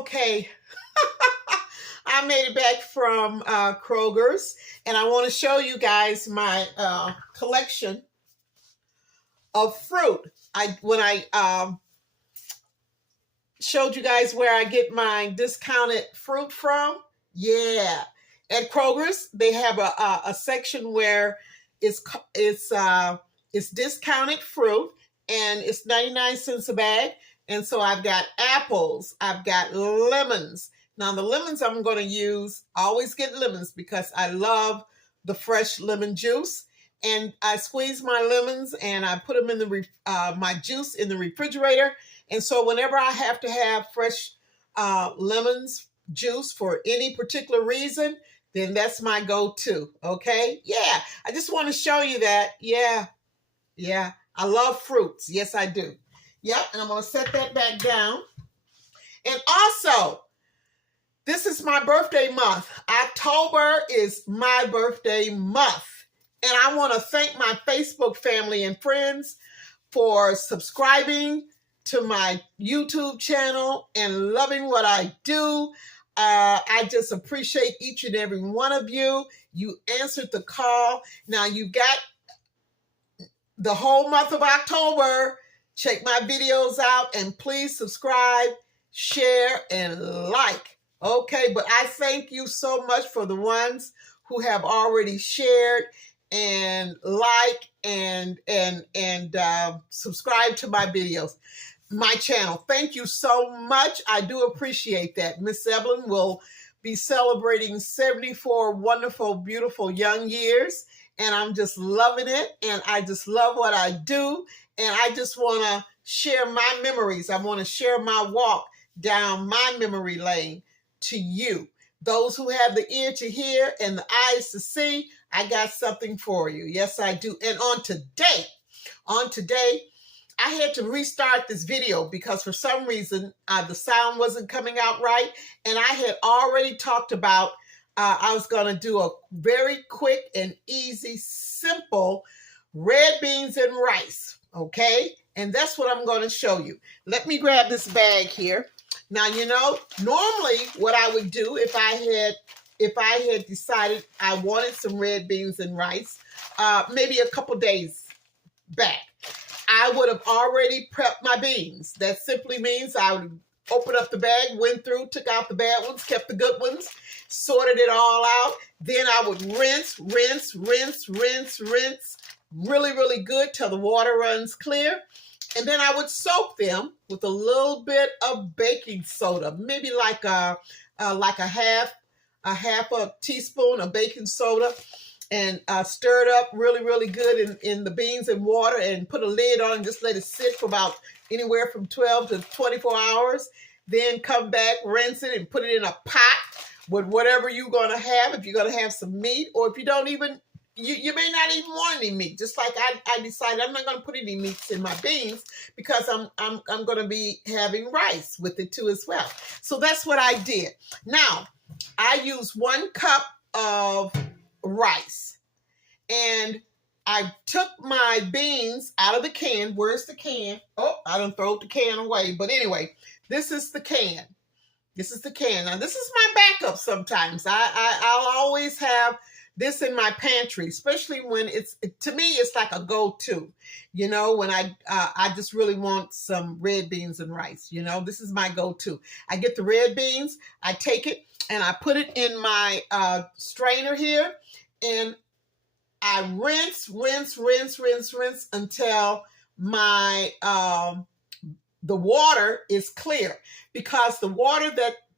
Okay, I made it back from Kroger's, and I want to show you guys my collection of fruit. When I showed you guys where I get my discounted fruit from, yeah, at Kroger's they have a section where it's it's it's discounted fruit, and it's 99 cents a bag. And so I've got apples, I've got lemons. Now the lemons I'm going to use, I always get lemons because I love the fresh lemon juice. And I squeeze my lemons and I put them in my juice in the refrigerator. And so whenever I have to have fresh lemons juice for any particular reason, then that's my go-to. Okay, yeah, I just want to show you that. Yeah, I love fruits. Yes, I do. Yep, and I'm going to set that back down. And also, this is my birthday month. October is my birthday month. And I want to thank my Facebook family and friends for subscribing to my YouTube channel and loving what I do. I just appreciate each and every one of you. You answered the call. Now you got the whole month of October. Check my videos out and please subscribe, share, and like. Okay, but I thank you so much for the ones who have already shared and like and subscribe to my videos, my channel. Thank you so much. I do appreciate that. Miss Evelyn will be celebrating 74 wonderful, beautiful young years, and I'm just loving it, and I just love what I do, and I just want to share my memories. I want to share my walk down my memory lane to you. Those who have the ear to hear and the eyes to see, I got something for you. Yes, I do. And on today, I had to restart this video because for some reason the sound wasn't coming out right. And I had already talked about I was going to do a very quick and easy, simple red beans and rice. Okay, and that's what I'm going to show you. Let me grab this bag here. Now, you know, normally what I would do if I had decided I wanted some red beans and rice, maybe a couple days back, I would have already prepped my beans. That simply means I would open up the bag, went through, took out the bad ones, kept the good ones, sorted it all out. Then I would rinse really, really good till the water runs clear. And then I would soak them with a little bit of baking soda, maybe like a half a teaspoon of baking soda, and stir it up really, really good in the beans and water, and put a lid on and just let it sit for about anywhere from 12 to 24 hours. Then come back, rinse it, and put it in a pot with whatever you're going to have. If you're going to have some meat, or if you don't even, you may not even want any meat. Just like I decided I'm not going to put any meats in my beans because I'm going to be having rice with it too as well. So that's what I did. Now, I use 1 cup of rice, and I took my beans out of the can. Where's the can? Oh, I done throw the can away. But anyway, this is the can. This is the can. Now, this is my backup sometimes. I'll always have this in my pantry, especially when to me, it's like a go-to, you know, when I just really want some red beans and rice, you know, this is my go-to. I get the red beans, I take it and I put it in my strainer here, and I rinse until my, the water is clear, because the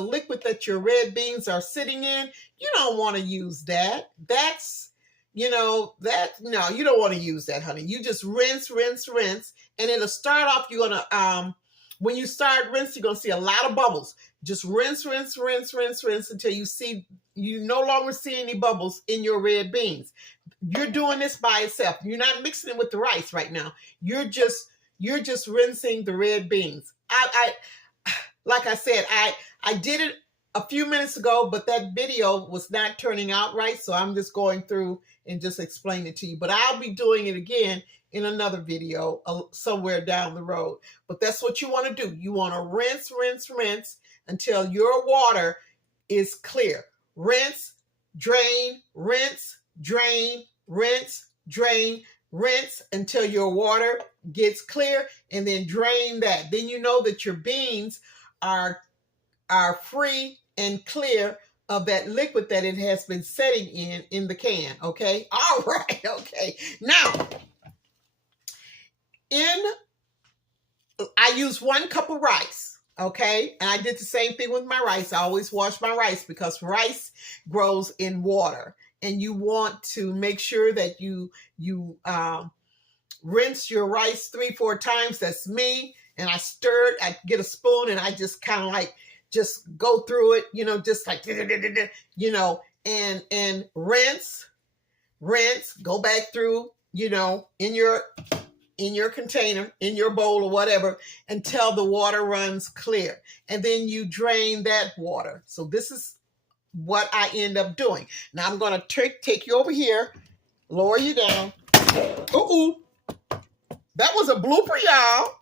liquid that your red beans are sitting in, you don't want to use that. That's, no, you don't want to use that, honey. You just rinse, and it'll start off, you're going to, when you start rinsing, you're going to see a lot of bubbles. Just rinse until you no longer see any bubbles in your red beans. You're doing this by itself. You're not mixing it with the rice right now. You're just rinsing the red beans. Like I said, I did it a few minutes ago, but that video was not turning out right. So I'm just going through and just explaining it to you. But I'll be doing it again in another video somewhere down the road. But that's what you want to do. You want to rinse until your water is clear. Rinse, drain, rinse, drain, rinse, drain, rinse until your water gets clear, and then drain that. Then you know that your beans are free and clear of that liquid that it has been setting in the can. Okay. All right. Okay. Now, I use 1 cup of rice. Okay. And I did the same thing with my rice. I always wash my rice because rice grows in water, and you want to make sure that you rinse your rice 3-4 times. That's me. And I stir it. I get a spoon and I just kind of like just go through it, just like, and rinse, go back through, in your container, in your bowl or whatever, until the water runs clear. And then you drain that water. So this is what I end up doing. Now I'm going to take you over here, lower you down. Ooh, that was a blooper, y'all.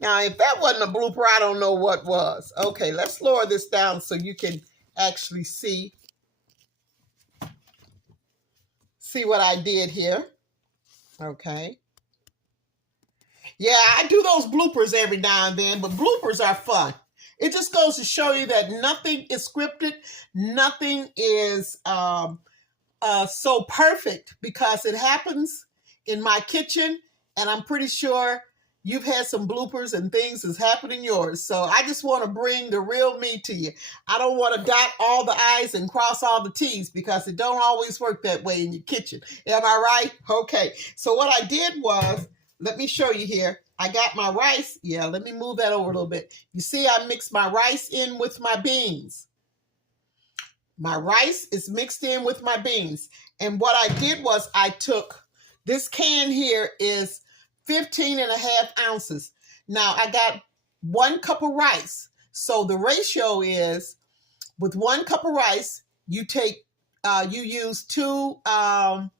Now, if that wasn't a blooper, I don't know what was. Okay, let's lower this down so you can actually see what I did here. Okay. Yeah, I do those bloopers every now and then, but bloopers are fun. It just goes to show you that nothing is scripted. Nothing is so perfect, because it happens in my kitchen, and I'm pretty sure you've had some bloopers and things that's happened in yours. So I just want to bring the real me to you. I don't want to dot all the I's and cross all the T's, because it don't always work that way in your kitchen. Am I right? Okay. So what I did was, let me show you here. I got my rice. Yeah, let me move that over a little bit. You see, I mixed my rice in with my beans. My rice is mixed in with my beans. And what I did was, I took this can here is 15.5 ounces. Now I got 1 cup of rice. So the ratio is, with 1 cup of rice, you use two 8-ounce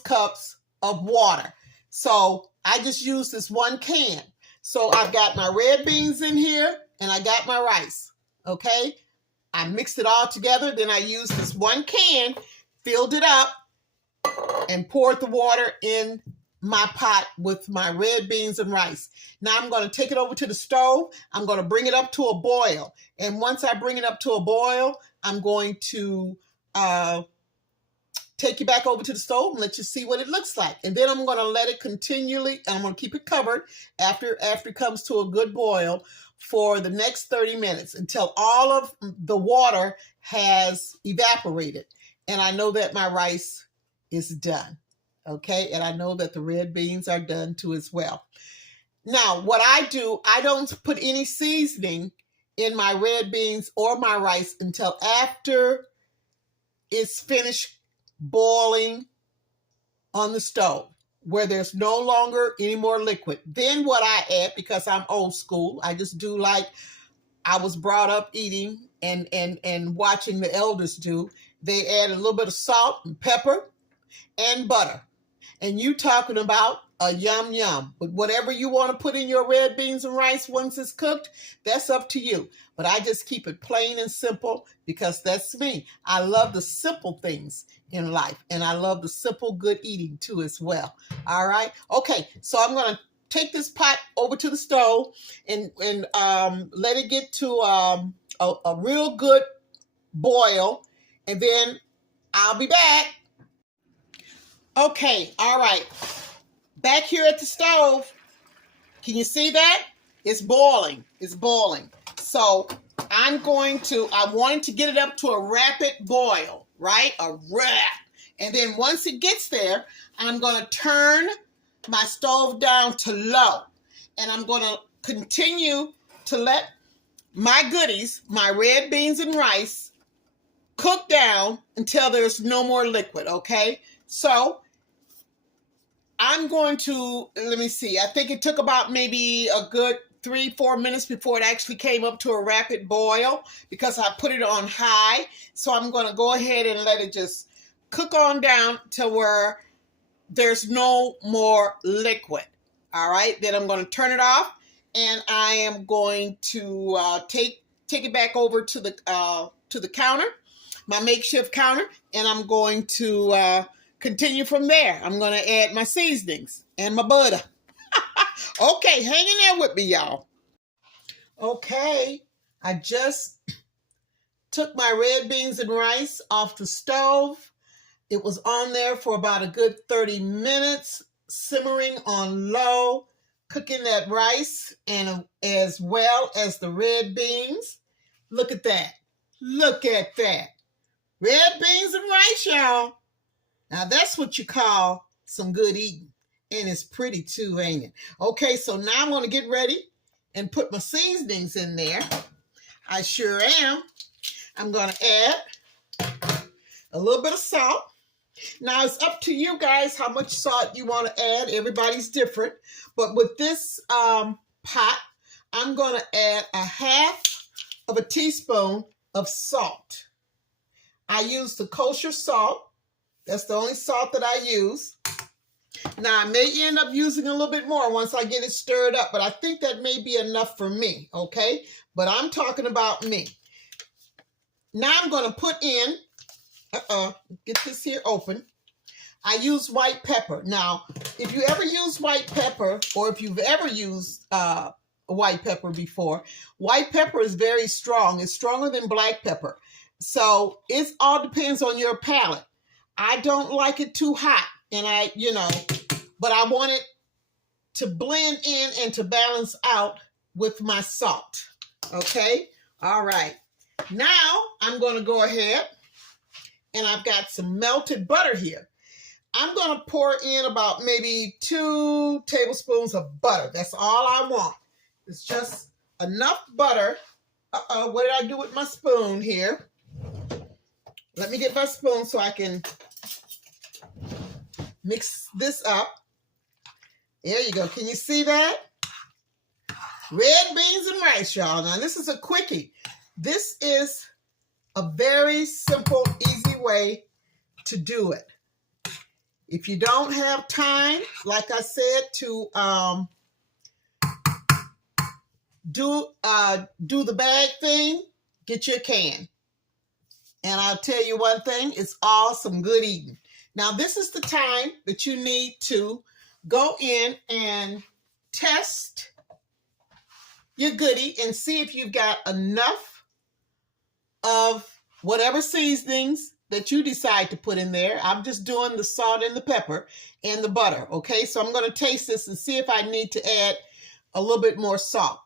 cups of water. So I just used this 1 can. So I've got my red beans in here and I got my rice. Okay. I mixed it all together. Then I used this 1 can, filled it up, and poured the water in my pot with my red beans and rice. Now I'm going to take it over to the stove. I'm going to bring it up to a boil. And once I bring it up to a boil, I'm going to take you back over to the stove and let you see what it looks like. And then I'm going to let it continually, I'm going to keep it covered after it comes to a good boil for the next 30 minutes until all of the water has evaporated. And I know that my rice is done. Okay. And I know that the red beans are done too as well. Now, what I do, I don't put any seasoning in my red beans or my rice until after it's finished boiling on the stove, where there's no longer any more liquid. Then what I add, because I'm old school, I just do like I was brought up eating and watching the elders do. They add a little bit of salt and pepper and butter. And you talking about a yum yum. But whatever you want to put in your red beans and rice once it's cooked, that's up to you. But I just keep it plain and simple, because that's me. I love the simple things in life, and I love the simple good eating too as well. All right. Okay. So I'm going to take this pot over to the stove and let it get to a real good boil, and then I'll be back. Okay, all right. Back here at the stove, can you see that? It's boiling. It's boiling. So I wanted to get it up to a rapid boil, right? A wrap. And then once it gets there, I'm going to turn my stove down to low. And I'm going to continue to let my goodies, my red beans and rice, cook down until there's no more liquid, okay? So I'm going to, let me see, I think it took about maybe a good 3-4 minutes before it actually came up to a rapid boil, because I put it on high. So I'm going to go ahead and let it just cook on down to where there's no more liquid. All right, then I'm going to turn it off, and I am going to take it back over to the counter, my makeshift counter, and I'm going to continue from there. I'm going to add my seasonings and my butter. Okay, hang in there with me, y'all. Okay, I just took my red beans and rice off the stove. It was on there for about a good 30 minutes, simmering on low, cooking that rice and as well as the red beans. Look at that. Look at that. Red beans and rice, y'all. Now that's what you call some good eating. And it's pretty too, ain't it? Okay, so now I'm going to get ready and put my seasonings in there. I sure am. I'm going to add a little bit of salt. Now, it's up to you guys how much salt you want to add. Everybody's different. But with this pot, I'm going to add a half of a teaspoon of salt. I use the kosher salt. That's the only salt that I use. Now, I may end up using a little bit more once I get it stirred up, but I think that may be enough for me, okay? But I'm talking about me. Now, I'm going to put in, get this here open. I use white pepper. Now, if you ever use white pepper, or if you've ever used white pepper before, white pepper is very strong. It's stronger than black pepper. So it all depends on your palate. I don't like it too hot, and but I want it to blend in and to balance out with my salt. Okay? All right. Now, I'm going to go ahead, and I've got some melted butter here. I'm going to pour in about maybe 2 tablespoons of butter. That's all I want. It's just enough butter. What did I do with my spoon here? Let me get my spoon so I can mix this up. There you go. Can you see that? Red beans and rice, y'all. Now, this is a quickie. This is a very simple, easy way to do it. If you don't have time, like I said, to do the bag thing, get your can. And I'll tell you one thing, it's all some good eating. Now, this is the time that you need to go in and test your goodie and see if you've got enough of whatever seasonings that you decide to put in there. I'm just doing the salt and the pepper and the butter, okay? So I'm going to taste this and see if I need to add a little bit more salt.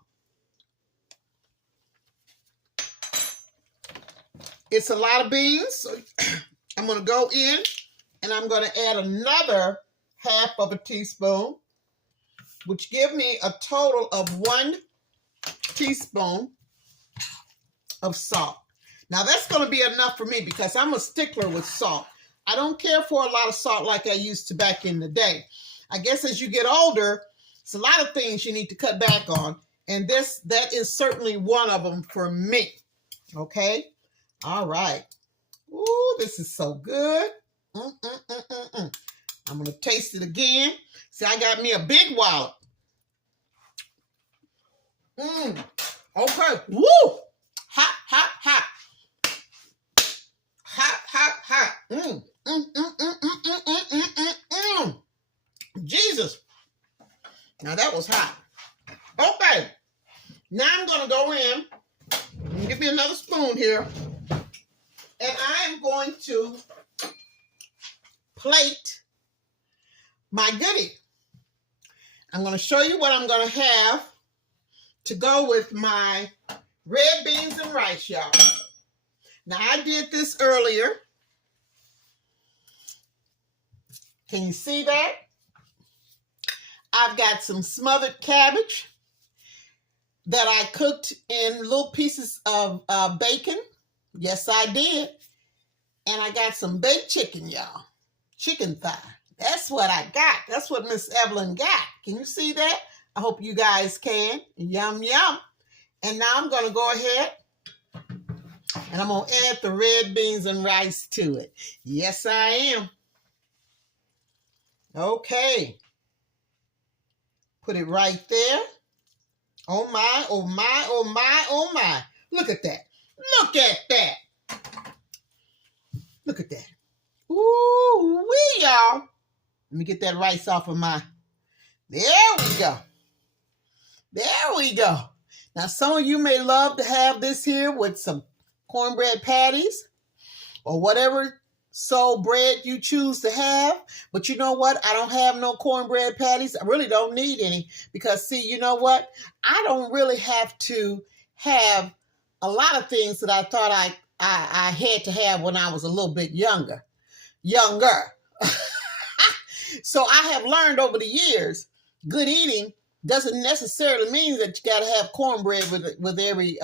It's a lot of beans, so I'm going to go in and I'm going to add another half of a teaspoon, which give me a total of 1 teaspoon of salt. Now, that's going to be enough for me because I'm a stickler with salt. I don't care for a lot of salt like I used to back in the day. I guess as you get older, it's a lot of things you need to cut back on, and that is certainly one of them for me, okay? All right. Ooh, this is so good. I'm going to taste it again. See, I got me a big wallop. Okay. Woo! Hot, hot, hot. Hot, hot, hot. Jesus. Now, that was hot. Okay. Now, I'm going to go in. Give me another spoon here. And I am going to plate my goodie. I'm going to show you what I'm going to have to go with my red beans and rice, y'all. Now, I did this earlier. Can you see that? I've got some smothered cabbage that I cooked in little pieces of bacon. Yes, I did. And I got some baked chicken, y'all. Chicken thigh. That's what I got. That's what Miss Evelyn got. Can you see that? I hope you guys can. Yum, yum. And now I'm going to go ahead and I'm going to add the red beans and rice to it. Yes, I am. Okay. Put it right there. Oh my, oh my, oh my, oh my. Look at that. Look at that. Look at that. Ooh, wee, y'all. Let me get that rice off of my. There we go. There we go. Now, some of you may love to have this here with some cornbread patties or whatever bread you choose to have. But you know what? I don't have no cornbread patties. I really don't need any because, see, you know what? I don't really have to have a lot of things that I thought I had to have when I was a little bit younger. So I have learned over the years, good eating doesn't necessarily mean that you got to have cornbread with every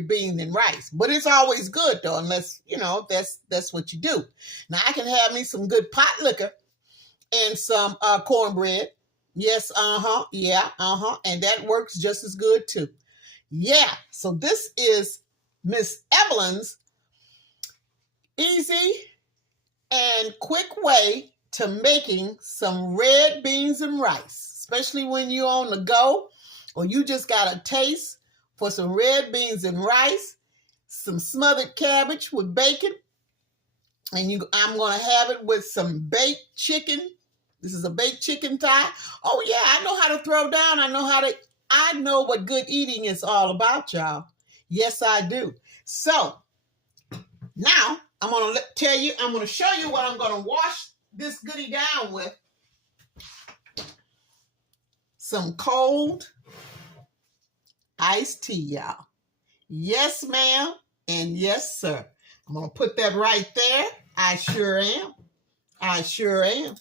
bean and rice, but it's always good though, unless you know that's what you do. Now I can have me some good pot liquor and some cornbread. Yes, yeah, and that works just as good too. Yeah. So this is Miss Evelyn's easy and quick way to making some red beans and rice, especially when you're on the go or you just got a taste for some red beans and rice, some smothered cabbage with bacon, and I'm going to have it with some baked chicken. This is a baked chicken thigh. Oh yeah, I know how to throw down. I know what good eating is all about, y'all. Yes, I do. So now I'm going to show you what I'm going to wash this goodie down with. Some cold iced tea, y'all. Yes, ma'am, and yes, sir. I'm going to put that right there. I sure am. I sure am.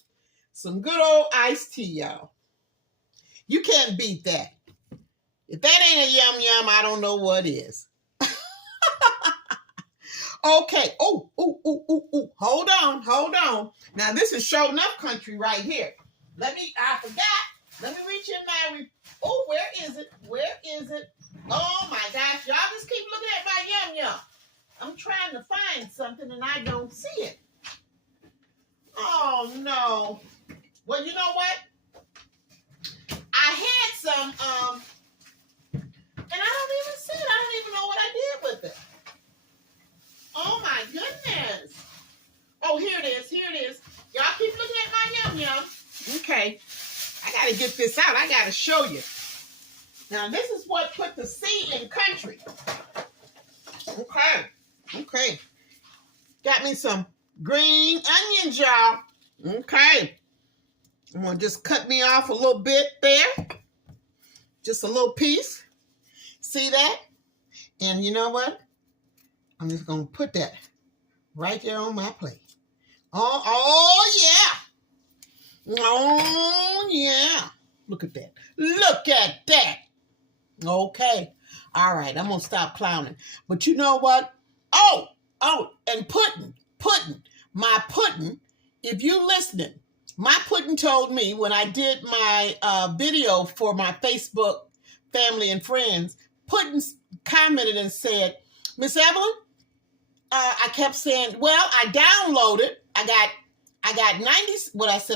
Some good old iced tea, y'all. You can't beat that. If that ain't a yum yum, I don't know what is. Okay. Oh. Hold on. Now, this is Show Enough Country right here. I forgot. Let me reach in my, where is it? Oh my gosh, y'all just keep looking at my yum yum. I'm trying to find something and I don't see it. Oh no. Well, you know what? I had some, and I don't even see it. I don't even know what I did with it. Oh my goodness. Oh, here it is. Y'all keep looking at my yum yum. Okay. I got to get this out. I got to show you. Now, this is what put the C in country. Okay. Got me some green onions, y'all. Okay. I'm going to just cut me off a little bit there. Just a little piece. See that? And you know what? I'm just going to put that right there on my plate. Oh yeah. Oh, yeah. Look at that. Okay. All right. I'm going to stop clowning. But you know what? Oh, and pudding. My pudding, if you listening, my pudding told me when I did my video for my Facebook family and friends, pudding commented and said, Miss Evelyn, I kept saying, well, I downloaded. I got 90,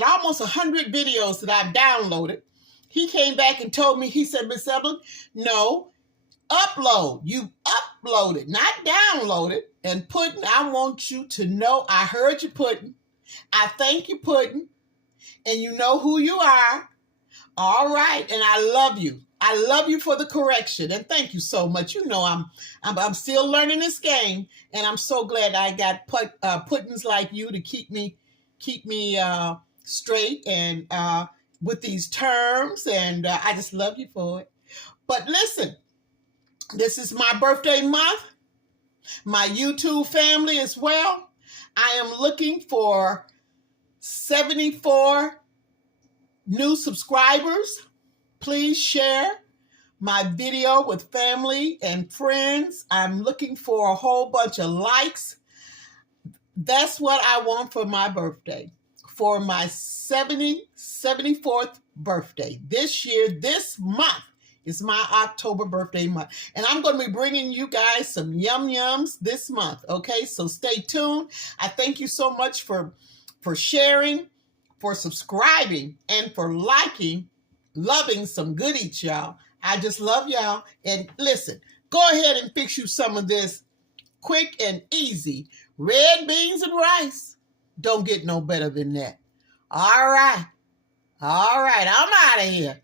almost 100 videos that I've downloaded. He came back and told me, he said, Miss Evelyn, no, upload. You uploaded, not downloaded. And Puddin', I want you to know I heard you, Puddin'. I thank you, Puddin'. And you know who you are. All right. And I love you. I love you for the correction. And thank you so much. You know, I'm still learning this game. And I'm so glad I got Puddins like you to keep me straight and with these terms. And I just love you for it. But listen, this is my birthday month. My YouTube family as well. I am looking for 74 new subscribers. Please share my video with family and friends. I'm looking for a whole bunch of likes. That's what I want for my birthday. For my 74th birthday. This year, this month is my October birthday month. And I'm going to be bringing you guys some yum yums this month. Okay, so stay tuned. I thank you so much for sharing, for subscribing, and for liking loving some good eats, y'all. I just love y'all. And listen, go ahead and fix you some of this quick and easy red beans and rice. Don't get no better than that. All right. I'm out of here.